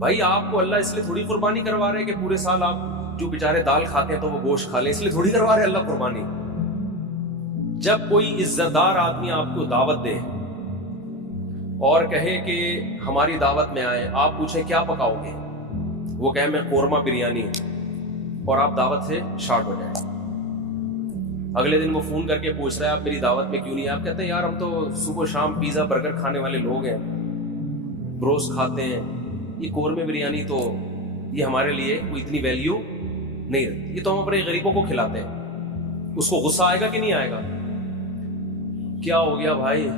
بھائی آپ کو اللہ اس لیے تھوڑی قربانی کروا رہے کہ پورے سال آپ جو بیچارے دال کھاتے ہیں تو وہ گوشت کھا لیں، اس لیے تھوڑی کروا رہے اللہ قربانی۔ جب کوئی عزت دار آدمی آپ کو دعوت دے اور کہے کہ ہماری دعوت میں آئے، آپ پوچھیں کیا پکاؤ گے، وہ کہے میں قورمہ بریانی، اور آپ دعوت سے شارٹ ہو جائیں، اگلے دن وہ فون کر کے پوچھ رہا ہے آپ میری دعوت میں کیوں نہیں، آپ کہتے ہیں یار ہم تو صبح شام پیزا برگر کھانے والے لوگ ہیں، بروس کھاتے ہیں، یہ قورمے بریانی تو یہ ہمارے لیے کوئی اتنی ویلیو نہیں رہتی، یہ تو ہم اپنے غریبوں کو کھلاتے ہیں۔ اس کو غصہ آئے گا کہ نہیں آئے گا؟ کیا ہو گیا بھائی؟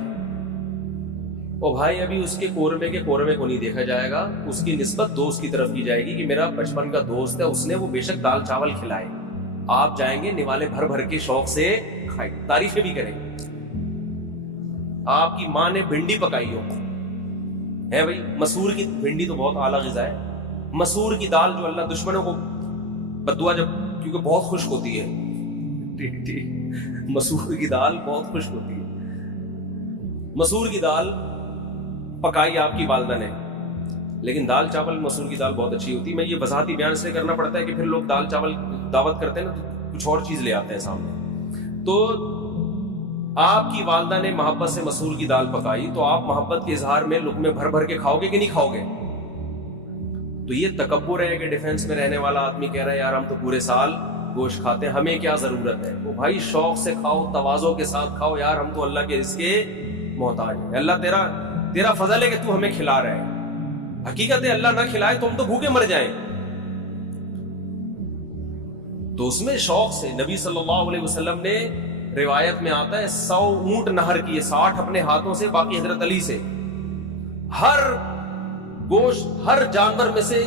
او بھائی ابھی اس کے قورمے کو نہیں دیکھا جائے گا، اس کی نسبت دوست کی طرف کی جائے گی کہ میرا بچپن کا دوست ہے، اس نے وہ بے شک دال چاول کھلائے، آپ جائیں گے نوالے بھر بھر کے شوق سے کھائیں، تعریفیں بھی کریں گے۔ آپ کی ماں نے بھنڈی پکائی ہو ہے بھائی، مسور کی بھنڈی تو بہت اعلیٰ غذا ہے، مسور کی دال جو اللہ دشمنوں کو بدعا، جب کیونکہ بہت خشک ہوتی ہے، مسور کی دال بہت خشک ہوتی ہے، مسور کی دال پکائی آپ کی والدہ نے، لیکن دال چاول مسور کی دال بہت اچھی ہوتی ہے۔ میں یہ وضاحتی بیان اس لیے کرنا پڑتا ہے کہ پھر لوگ دال چاول دعوت کرتے ہیں نا تو کچھ اور چیز لے آتے ہیں سامنے۔ تو آپ کی والدہ نے محبت سے مسور کی دال پکائی تو آپ محبت کے اظہار میں لقمے بھر بھر کے کھاؤ گے کہ نہیں کھاؤ گے؟ تو یہ تکبر ہے کہ ڈیفنس میں رہنے والا آدمی کہہ رہا ہے یار ہم تو پورے سال گوشت کھاتے ہیں، ہمیں کیا ضرورت ہے؟ وہ بھائی شوق سے کھاؤ، تواضع کے ساتھ کھاؤ، یار ہم تو اللہ کے رزق کے محتاج ہیں، اللہ تیرا فضل ہے کہ تو ہمیں کھلا رہا ہے، حقیقت ہے اللہ نہ کھلائے تو ہم تو بھوکے مر جائیں۔ تو اس میں شوق سے نبی صلی اللہ علیہ وسلم نے، روایت میں آتا ہے 100 اونٹ نہر کیے، 60 اپنے ہاتھوں سے، باقی حضرت علی سے، ہر گوشت ہر جانور میں سے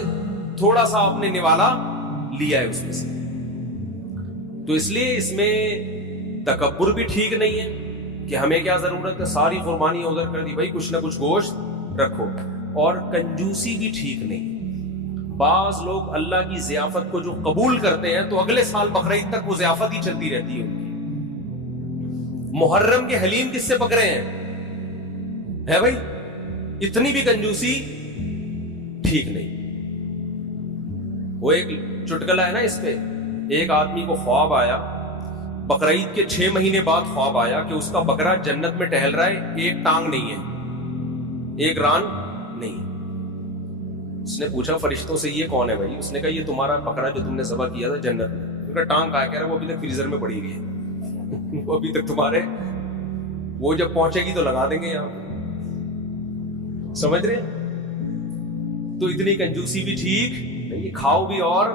تھوڑا سا آپ نے نوالا لیا ہے اس میں سے۔ تو اس لیے اس میں تکبر بھی ٹھیک نہیں ہے کہ ہمیں کیا ضرورت ہے، ساری قربانی ادھر کر دی، بھائی کچھ نہ کچھ گوشت رکھو، اور کنجوسی بھی ٹھیک نہیں۔ بعض لوگ اللہ کی ضیافت کو جو قبول کرتے ہیں تو اگلے سال بقرعید تک وہ ضیافت ہی چلتی رہتی ہے ان کی۔ محرم کے حلیم کس سے پکڑے ہیں؟ ہے بھائی، اتنی بھی کنجوسی ٹھیک نہیں۔ وہ ایک چٹکلا ہے نا اس پہ، ایک آدمی کو خواب آیا، بقرعید کے 6 مہینے بعد خواب آیا کہ اس کا بکرا جنت میں ٹہل رہا ہے، ایک ٹانگ نہیں ہے، ایک ران نہیں ہے۔ اس نے پوچھا فرشتوں سے یہ کون ہے بھائی؟ اس نے کہا یہ تمہارا بکرا جو تم نے ذبح کیا تھا جنت میں۔ ان کا ٹانگ کہا، کہہ رہا وہ ابھی تک فریزر میں پڑی ہوئی ہے، وہ ابھی تک تمہارے، وہ جب پہنچے گی تو لگا دیں گے یہاں پہ۔ سمجھ رہے ہیں؟ تو اتنی کنجوسی بھی ٹھیک نہیں، کھاؤ بھی اور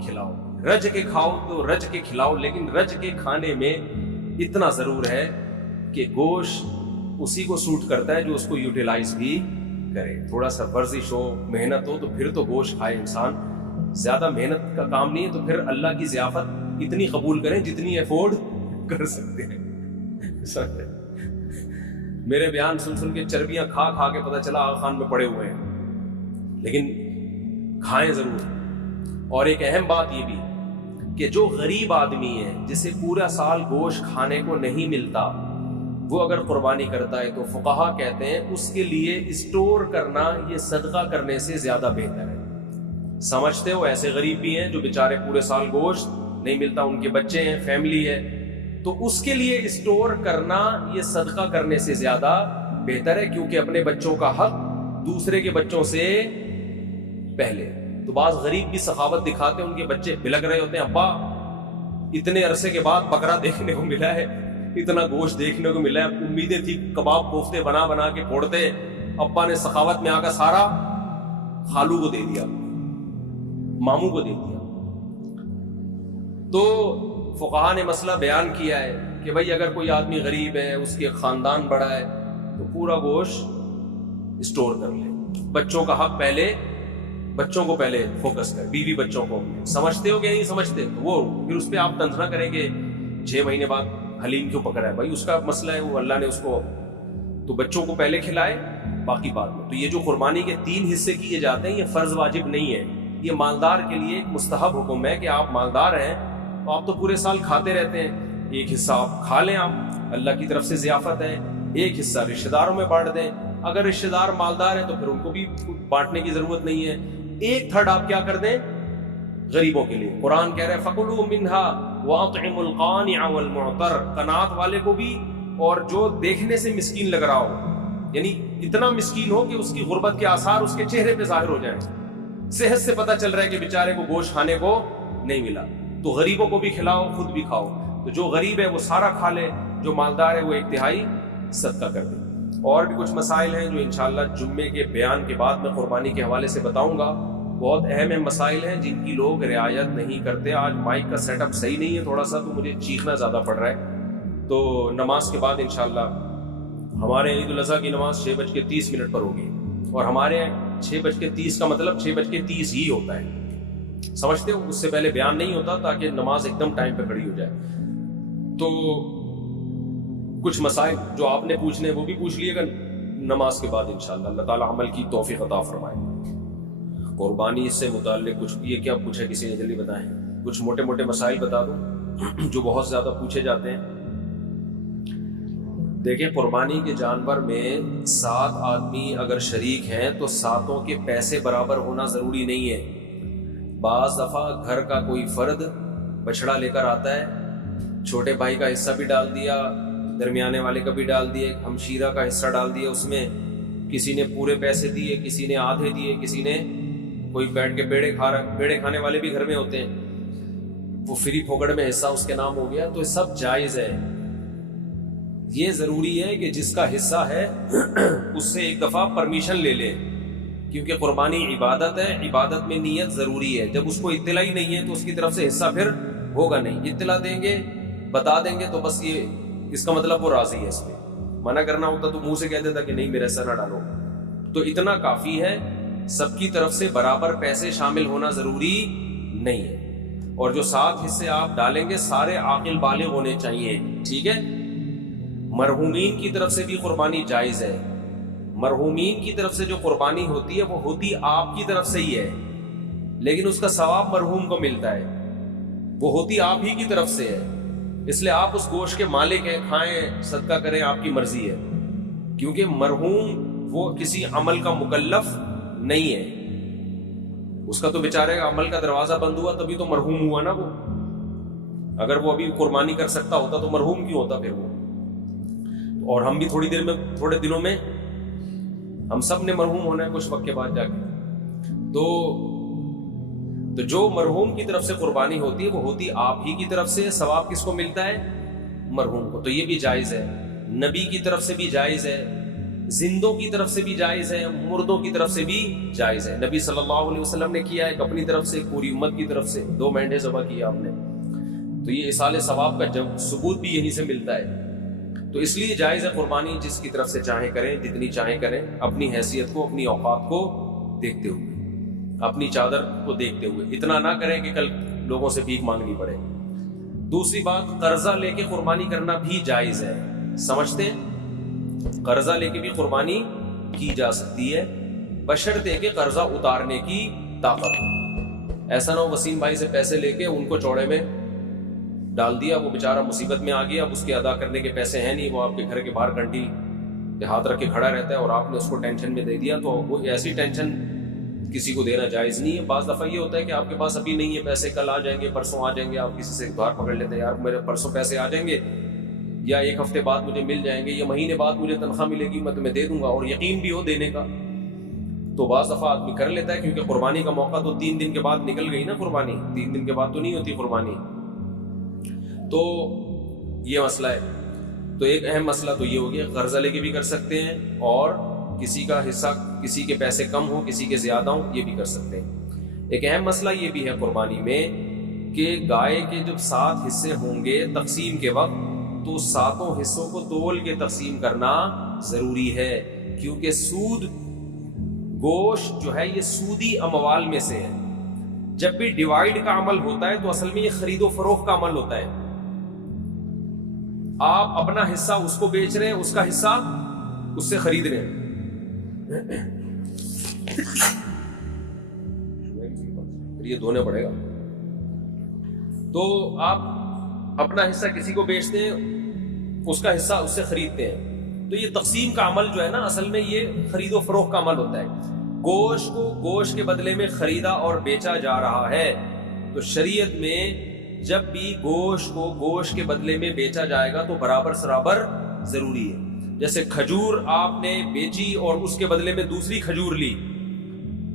کھلاؤ، رج کے کھاؤ تو رج کے کھلاؤ، لیکن رج کے کھانے میں اتنا ضرور ہے کہ گوشت اسی کو سوٹ کرتا ہے جو اس کو یوٹیلائز بھی کرے۔ تھوڑا سا ورزش ہو، محنت ہو تو پھر تو گوشت کھائے انسان، زیادہ محنت کا کام نہیں ہے تو پھر اللہ کی ضیافت اتنی قبول کریں جتنی افورڈ کر سکتے ہیں۔ میرے بیان سن کے چربیاں کھا کھا کے پتہ چلا آغا خان میں پڑے ہوئے ہیں، لیکن کھائیں ضرور۔ اور ایک اہم بات یہ بھی کہ جو غریب آدمی ہے جسے پورا سال گوشت کھانے کو نہیں ملتا، وہ اگر قربانی کرتا ہے تو فقہا کہتے ہیں اس کے لیے اسٹور کرنا یہ صدقہ کرنے سے زیادہ بہتر ہے۔ سمجھتے ہو ایسے غریب بھی ہیں جو بیچارے پورے سال گوشت نہیں ملتا، ان کے بچے ہیں، فیملی ہے، تو اس کے لیے اسٹور کرنا یہ صدقہ کرنے سے زیادہ بہتر ہے، کیونکہ اپنے بچوں کا حق دوسرے کے بچوں سے پہلے۔ تو بعض غریب بھی سخاوت دکھاتے ہیں، ان کے بچے بلک رہے ہوتے ہیں، ابا اتنے عرصے کے بعد بکرا دیکھنے کو ملا ہے، اتنا گوشت دیکھنے کو ملا ہے، امیدیں تھی کباب کوفتے بنا بنا کے پھوڑتے، ابا نے سخاوت میں آ کر سارا خالو کو دے دیا، ماموں کو دے دیا۔ تو فقہا نے مسئلہ بیان کیا ہے کہ بھائی اگر کوئی آدمی غریب ہے، اس کے خاندان بڑا ہے، تو پورا گوشت اسٹور کر لے، بچوں کا حق پہلے، بچوں کو پہلے فوکس کر، بیوی بچوں کو۔ سمجھتے ہو کہ نہیں سمجھتے؟ تو وہ پھر اس پہ آپ طنز نہ کریں کہ 6 مہینے بعد حلیم کیوں پکڑا ہے، بھائی اس کا مسئلہ ہے، وہ اللہ نے اس کو، تو بچوں کو پہلے کھلائے باقی بعد میں۔ تو یہ جو قربانی کے 3 حصے کیے جاتے ہیں یہ فرض واجب نہیں ہے، یہ مالدار کے لیے ایک مستحب حکم ہے کہ آپ مالدار ہیں تو آپ تو پورے سال کھاتے رہتے ہیں، ایک حصہ آپ کھا لیں، آپ اللہ کی طرف سے ضیافت ہے، ایک حصہ رشتہ داروں میں بانٹ دیں۔ اگر رشتہ دار مالدار ہیں تو پھر ان کو بھی بانٹنے کی ضرورت نہیں ہے، 1/3 آپ کیا کر دیں غریبوں کے لیے. قرآن کہہ رہے فَكُلُوا مِنْهَا وَأَطْعِمُوا الْقَانِعَ وَالْمُعْتَرَّ, قناعت والے کو بھی اور جو دیکھنے سے مسکین لگ رہا ہو, یعنی اتنا مسکین ہو کہ اس کی غربت کے آثار اس کے چہرے پہ ظاہر ہو جائیں, صحت سے پتہ چل رہا ہے کہ بیچارے کو گوشت کھانے کو نہیں ملا, تو غریبوں کو بھی کھلاؤ, خود بھی کھاؤ. تو جو غریب ہے وہ سارا کھا لے, جو مالدار ہے وہ 1/3 صدقہ کر دے. اور بھی کچھ مسائل ہیں جو انشاءاللہ جمعے کے بیان کے بعد میں قربانی کے حوالے سے بتاؤں گا. بہت اہم مسائل ہیں جن کی لوگ رعایت نہیں کرتے. آج مائک کا سیٹ اپ صحیح نہیں ہے تھوڑا سا, تو مجھے چیخنا زیادہ پڑ رہا ہے. تو نماز کے بعد انشاءاللہ ہمارے عید الاضحیٰ کی نماز 6:30 پر ہوگی, اور ہمارے 6:30 کا مطلب 6:30 ہی ہوتا ہے, سمجھتے ہو, اس سے پہلے بیان نہیں ہوتا تاکہ نماز ایک دم ٹائم پہ کھڑی ہو جائے. تو کچھ مسائل جو آپ نے پوچھنے وہ بھی پوچھ لیے گا نماز کے بعد انشاءاللہ. اللہ تعالیٰ عمل کی توفیق عطا فرمائے. قربانی سے متعلق کچھ یہ کیا پوچھا کسی نے, جلدی بتائیں. کچھ موٹے موٹے مسائل بتا دوں جو بہت زیادہ پوچھے جاتے ہیں. دیکھیں, قربانی کے جانور میں 7 آدمی اگر شریک ہیں تو 7 کے پیسے برابر ہونا ضروری نہیں ہے. بعض دفعہ گھر کا کوئی فرد بچڑا لے کر آتا ہے, چھوٹے بھائی کا حصہ بھی ڈال دیا, درمیانے والے کا بھی ڈال دیا, ہمشیرہ کا حصہ ڈال دیا, اس میں کسی نے پورے پیسے دیے, کسی نے آدھے دیے, کسی نے کوئی بیٹھ کے بیڑے کھانے والے بھی گھر میں ہوتے ہیں, وہ فری پھوکڑ میں حصہ اس کے نام ہو گیا. تو یہ سب جائز ہے. یہ ضروری ہے کہ جس کا حصہ ہے اس سے ایک دفعہ پرمیشن لے لے, کیونکہ قربانی عبادت ہے, عبادت میں نیت ضروری ہے. جب اس کو اطلاع ہی نہیں ہے تو اس کی طرف سے حصہ پھر ہوگا نہیں. اطلاع دیں گے, بتا دیں گے, تو بس یہ اس کا مطلب وہ راضی ہے. اس میں منع کرنا ہوتا تو منہ سے کہہ دیتا کہ نہیں میرا حصہ نہ ڈالو. تو اتنا کافی ہے, سب کی طرف سے برابر پیسے شامل ہونا ضروری نہیں ہے. اور جو 7 حصے آپ ڈالیں گے سارے عاقل بالغ ہونے چاہیے, ٹھیک ہے. مرحومین کی طرف سے بھی قربانی جائز ہے. مرحومین کی طرف سے جو قربانی ہوتی ہے وہ ہوتی آپ کی طرف سے ہی ہے, لیکن اس کا ثواب مرحوم کو ملتا ہے. وہ ہوتی آپ ہی کی طرف سے ہے, اس لیے آپ اس گوشت کے مالک ہیں, کھائیں, صدقہ کریں, آپ کی مرضی ہے. کیونکہ مرحوم وہ کسی عمل کا مکلف نہیں ہے. اس کا تو بیچارے کا عمل کا دروازہ بند ہوا تبھی تو مرحوم ہوا نا وہ. اگر وہ ابھی قربانی کر سکتا ہوتا تو مرحوم کیوں ہوتا پھر وہ. اور ہم بھی تھوڑے دنوں میں ہم سب نے مرحوم ہونا ہے کچھ وقت کے بعد جا کے. تو جو مرحوم کی طرف سے قربانی ہوتی ہے وہ ہوتی آپ ہی کی طرف سے. ثواب کس کو ملتا ہے؟ مرحوم کو. تو یہ بھی جائز ہے. نبی کی طرف سے بھی جائز ہے, زندوں کی طرف سے بھی جائز ہے, مردوں کی طرف سے بھی جائز ہے. نبی صلی اللہ علیہ وسلم نے کیا ایک اپنی طرف سے, پوری امت کی طرف سے 2 مینڈے ذبح کیا آپ نے. تو یہ اصال ثواب کا جب ثبوت بھی یہیں سے ملتا ہے. تو اس لیے جائز ہے قربانی, جس کی طرف سے چاہیں کریں, جتنی چاہیں کریں, اپنی حیثیت کو, اپنی اوقات کو دیکھتے ہوئے, اپنی چادر کو دیکھتے ہوئے. اتنا نہ کریں کہ کل لوگوں سے بھیک مانگنی پڑے. دوسری بات, قرضہ لے کے قربانی کرنا بھی جائز ہے. سمجھتے ہیں, قرضہ لے کے بھی قربانی کی جا سکتی ہے, بشرطے کہ قرضہ اتارنے کی طاقت. ایسا نہ ہو وسیم بھائی سے پیسے لے کے ان کو چوڑے میں ڈال دیا, وہ بیچارہ مصیبت میں آ گیا, اب اس کے ادا کرنے کے پیسے ہیں نہیں, وہ آپ کے گھر کے باہر گھنٹی پہ ہاتھ رکھ کے کھڑا رہتا ہے, اور آپ نے اس کو ٹینشن میں دے دیا. تو وہ ایسی ٹینشن کسی کو دینا جائز نہیں ہے. بعض دفعہ یہ ہوتا ہے کہ آپ کے پاس ابھی نہیں ہے پیسے, کل آ جائیں گے, پرسوں آ جائیں گے, آپ کسی سے ادھار پکڑ لیتے ہیں, یار میرے پرسوں پیسے آ جائیں گے, یا 1 ہفتے بعد مجھے مل جائیں گے, یا مہینے بعد مجھے تنخواہ ملے گی, میں تمہیں دے دوں گا, اور یقین بھی ہو دینے کا. تو بعض دفعہ آدمی کر لیتا ہے, کیونکہ قربانی کا موقع تو 3 دن کے بعد نکل گئی نا قربانی, 3 دن کے بعد تو نہیں ہوتی قربانی. تو یہ مسئلہ ہے. تو ایک اہم مسئلہ تو یہ ہو گیا, قرضہ لے کے بھی کر سکتے ہیں, اور کسی کا حصہ, کسی کے پیسے کم ہوں, کسی کے زیادہ ہوں, یہ بھی کر سکتے ہیں. ایک اہم مسئلہ یہ بھی ہے قربانی میں کہ گائے کے جب 7 حصے ہوں گے تقسیم کے وقت, تو 7 حصوں کو تول کے تقسیم کرنا ضروری ہے, کیونکہ سود گوشت جو ہے یہ سودی اموال میں سے ہے. جب بھی ڈیوائیڈ کا عمل ہوتا ہے تو اصل میں یہ خرید و فروخت کا عمل ہوتا ہے. آپ اپنا حصہ اس کو بیچ رہے ہیں, اس کا حصہ اس سے خرید رہے ہیں. یہ دھونا پڑے گا. تو آپ اپنا حصہ کسی کو بیچتے ہیں, اس کا حصہ اس سے خریدتے ہیں. تو یہ تقسیم کا عمل جو ہے نا, اصل میں یہ خرید و فروخت کا عمل ہوتا ہے. گوشت کو گوشت کے بدلے میں خریدا اور بیچا جا رہا ہے، تو شریعت میں جب بھی گوشت کو گوشت کے بدلے میں بیچا جائے گا تو برابر سرابر ضروری ہے۔ جیسے کھجور آپ نے بیچی اور اس کے بدلے میں دوسری کھجور لی،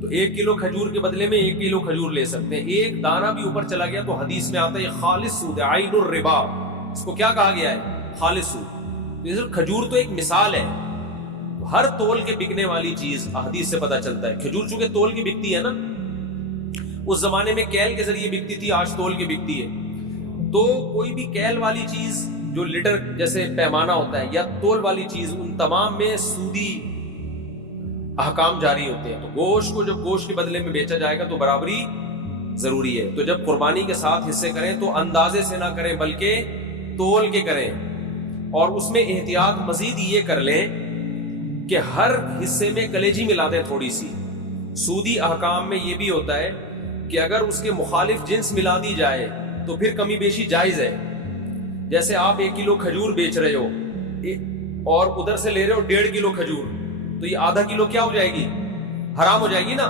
تو 1 کلو کھجور کے بدلے میں 1 کلو کھجور لے سکتے ہیں۔ ایک دانہ بھی اوپر چلا گیا تو حدیث میں آتا ہے یہ خالص سود ہے، عین الربا، اس کو کیا کہا گیا ہے؟ خالص سود۔ کھجور تو ایک مثال ہے، ہر تول کے بکنے والی چیز حدیث سے پتہ چلتا ہے۔ کھجور چونکہ تول کی بکتی ہے نا، اس زمانے میں کیل کے ذریعے بکتی تھی، آج تول کی بکتی ہے، تو کوئی بھی کیل والی چیز جو لیٹر جیسے پیمانہ ہوتا ہے یا تول والی چیز، ان تمام میں سودی احکام جاری ہوتے ہیں۔ تو گوشت کو جب گوشت کے بدلے میں بیچا جائے گا تو برابری ضروری ہے۔ تو جب قربانی کے ساتھ حصے کریں تو اندازے سے نہ کریں بلکہ تول کے کریں، اور اس میں احتیاط مزید یہ کر لیں کہ ہر حصے میں کلیجی ملا دیں تھوڑی سی۔ سودی احکام میں یہ بھی ہوتا ہے کہ اگر اس کے مخالف جنس ملا دی جائے تو پھر کمی بیشی جائز ہے۔ جیسے آپ 1 کلو کھجور بیچ رہے ہو اور ادھر سے لے رہے ہو 1.5 کلو کھجور، تو یہ آدھا کلو کیا ہو جائے گی؟ حرام ہو جائے گی نا۔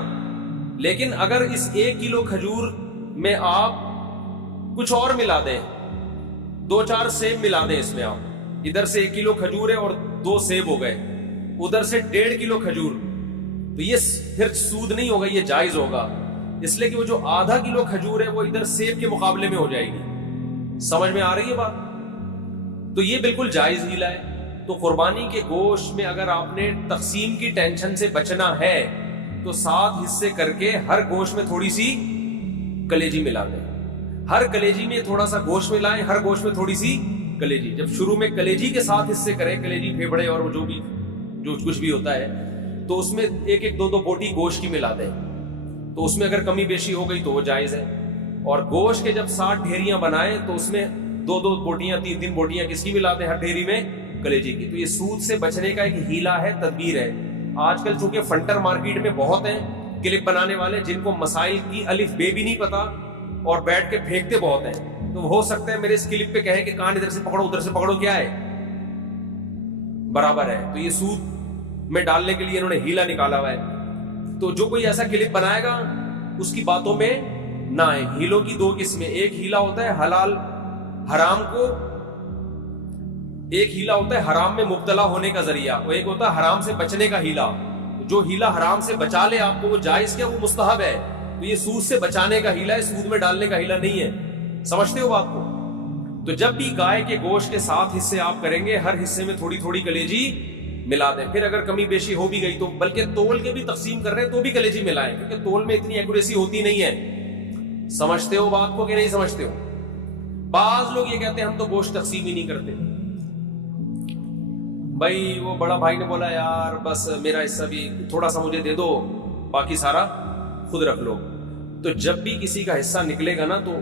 لیکن اگر اس 1 کلو کھجور میں آپ کچھ اور ملا دیں، 2-4 سیب ملا دیں، اس میں آپ ادھر سے 1 کلو کھجور ہے اور 2 سیب ہو گئے، ادھر سے 1.5 کلو کھجور، تو یہ پھر سود نہیں ہوگا، یہ جائز ہوگا، اس لیے کہ وہ جو آدھا کلو کھجور ہے وہ ادھر سیب کے مقابلے میں ہو جائے گی۔ سمجھ میں آ رہی ہے بات؟ تو یہ بالکل جائز ہیلا ہے۔ تو قربانی کے گوشت میں اگر آپ نے تقسیم کی ٹینشن سے بچنا ہے تو 7 حصے کر کے ہر گوشت میں تھوڑی سی کلیجی ملا دیں، ہر کلیجی میں تھوڑا سا گوشت ملائیں، ہر گوشت میں تھوڑی سی کلیجی۔ جب شروع میں کلیجی کے 7 حصے کریں، کلیجی پھیپڑے اور وہ جو کچھ بھی ہوتا ہے، تو اس میں 1-2 بوٹی گوشت کی ملا دیں، تو اس میں اگر کمی بیشی ہو گئی تو وہ جائز ہے۔ اور گوشت کے جب 60 ڈھیریاں بنائیں تو اس میں 2 بوٹیاں 3 بوٹیاں کس کی ملا دیں؟ ہر ڈھیری میں کلیجی کی۔ تو یہ سود سے بچنے کا ایک ہیلا ہے، تدبیر ہے۔ آج کل چونکہ فنٹر مارکیٹ میں بہت ہیں کلپ بنانے والے جن کو مسائل کی الف بے بھی نہیں پتا اور بیٹھ کے پھینکتے بہت ہیں، تو ہو سکتا ہے میرے اس کلپ پہ کہیں کہ کان ادھر سے پکڑو ادھر سے پکڑو، کیا ہے؟ برابر ہے۔ تو یہ سود میں ڈالنے کے لیے انہوں نے ہیلا نکالا ہوا ہے۔ تو جو کوئی ایسا کلپ بنائے گا اس کی باتوں میں نہ آئے۔ ہیلوں کی 2 قسمیں، ایک ہیلا ہوتا ہے حلال حرام کو، ایک ہیلا ہوتا ہے حرام میں مبتلا ہونے کا ذریعہ، اور ایک ہوتا ہے حرام سے بچنے کا ہیلا۔ جو ہیلا حرام سے بچا لے آپ کو وہ جائز کیا، وہ مستحب ہے۔ تو یہ سود سے بچانے کا ہیلا ہے، سود میں ڈالنے کا ہیلا نہیں ہے۔ سمجھتے ہو بات کو؟ تو جب بھی گائے کے گوشت کے 7 حصے آپ کریں گے، ہر حصے میں تھوڑی تھوڑی کلیجی ملا دیں۔ پھر اگر کمی بیشی ہو بھی گئی تو بلکہ تول کے بھی تقسیم کر رہے ہیں تو بھی کلیجی ملائیں، کیونکہ تول میں اتنی ایکوریسی ہوتی نہیں ہے۔ سمجھتے ہو بات کو کہ نہیں سمجھتے ہو؟ بعض لوگ یہ کہتے ہیں ہم تو گوشت تقسیم ہی نہیں کرتے۔ بھائی وہ بڑا بھائی نے بولا یار بس میرا حصہ بھی تھوڑا سا مجھے دے دو، باقی سارا خود رکھ لو۔ تو جب بھی کسی کا حصہ نکلے گا نا تو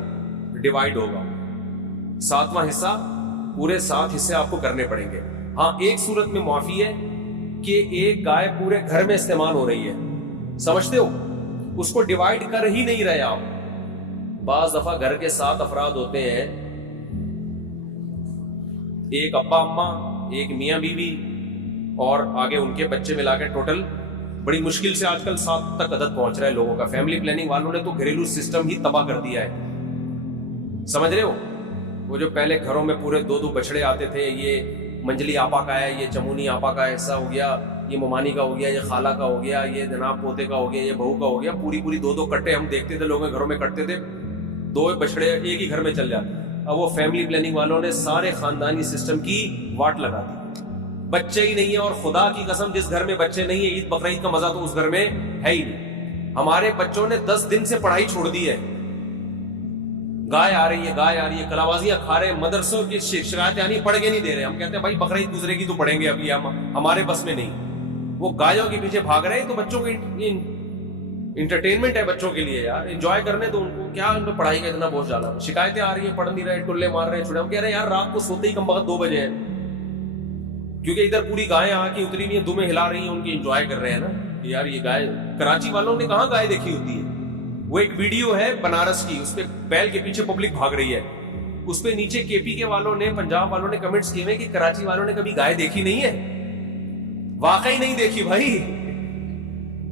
ڈیوائیڈ ہوگا، 7واں حصہ، پورے 7 حصے آپ کو کرنے پڑیں گے۔ ہاں ایک صورت میں معافی ہے کہ ایک گائے پورے گھر میں استعمال ہو رہی ہے، سمجھتے ہو؟ اس کو ڈیوائیڈ کر ہی نہیں رہے آپ۔ بعض دفعہ گھر کے 7 افراد ہوتے ہیں، ایک ابا اماں، ایک میاں بیوی اور آگے ان کے بچے ملا کے ٹوٹل بڑی مشکل سے آج کل 7 تک عدد پہنچ رہا ہے لوگوں کا۔ فیملی پلاننگ والوں نے تو گھریلو سسٹم ہی تباہ کر دیا ہے، سمجھ رہے ہو؟ وہ جو پہلے گھروں میں پورے 2 بچڑے آتے تھے، یہ منجلی آپا کا ہے، یہ چمونی آپا کا ایسا ہو گیا، یہ ممانی کا ہو گیا، یہ خالہ کا ہو گیا، یہ جناب پوتے کا ہو گیا، یہ بہو کا ہو گیا، پوری 2 کٹے ہم دیکھتے تھے لوگوں کے گھروں میں کٹتے تھے، 2 بچڑے ایک ہی گھر میں چل جاتے۔ اب وہ فیملی پلاننگ والوں نے سارے خاندانی سسٹم کی واٹ لگا دی، بچے ہی نہیں ہے، اور خدا کی قسم جس گھر میں بچے نہیں ہے، عید بقرعید کا مزہ تو اس گھر میں ہے ہی نہیں۔ ہمارے بچوں نے 10 دن سے پڑھائی چھوڑ دی ہے، گائے آ رہی ہے، کلاوازیاں کھا رہے ہیں، مدرسوں کی شکایتیں آنی، پڑھ کے نہیں دے رہے۔ ہم کہتے ہیں بھائی بقرعید گزرے گی تو پڑھیں گے، ابھی ہمارے بس میں نہیں۔ وہ گایوں کے پیچھے بھاگ رہے ہیں، تو بچوں کو انٹرٹینمنٹ ہے بچوں کے لیے یار، انجوائے کرنے تو ان کو، کیا ان کو پڑھائی کا اتنا بوجھ ڈالا۔ شکایتیں آ رہی ہیں، پڑھ نہیں رہے، ٹلے مار رہے ہیں، چھوڑے۔ ہم کہہ رہے ہیں یار رات کو سوتے ہی کم وقت 2 بجے ہیں، کیونکہ ادھر پوری گائیں آ کے اتری ہوئی ہیں، دمیں ہلا رہی ہیں، ان کی انجوائے کر رہے ہیں نا کہ یار یہ گائے۔ کراچی والوں نے کہاں گائے دیکھی ہوتی ہے؟ وہ ایک ویڈیو ہے بنارس کی، اس پہ بیل کے پیچھے پبلک بھاگ رہی ہے، اس پہ نیچے کے پی کے والوں نے، پنجاب والوں نے کمنٹس کیے ہیں کہ کراچی والوں نے کبھی گائے دیکھی نہیں ہے۔ واقعی نہیں دیکھی بھائی،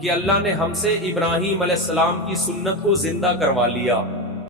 کہ اللہ نے ہم سے ابراہیم علیہ السلام کی سنت کو زندہ کروا لیا.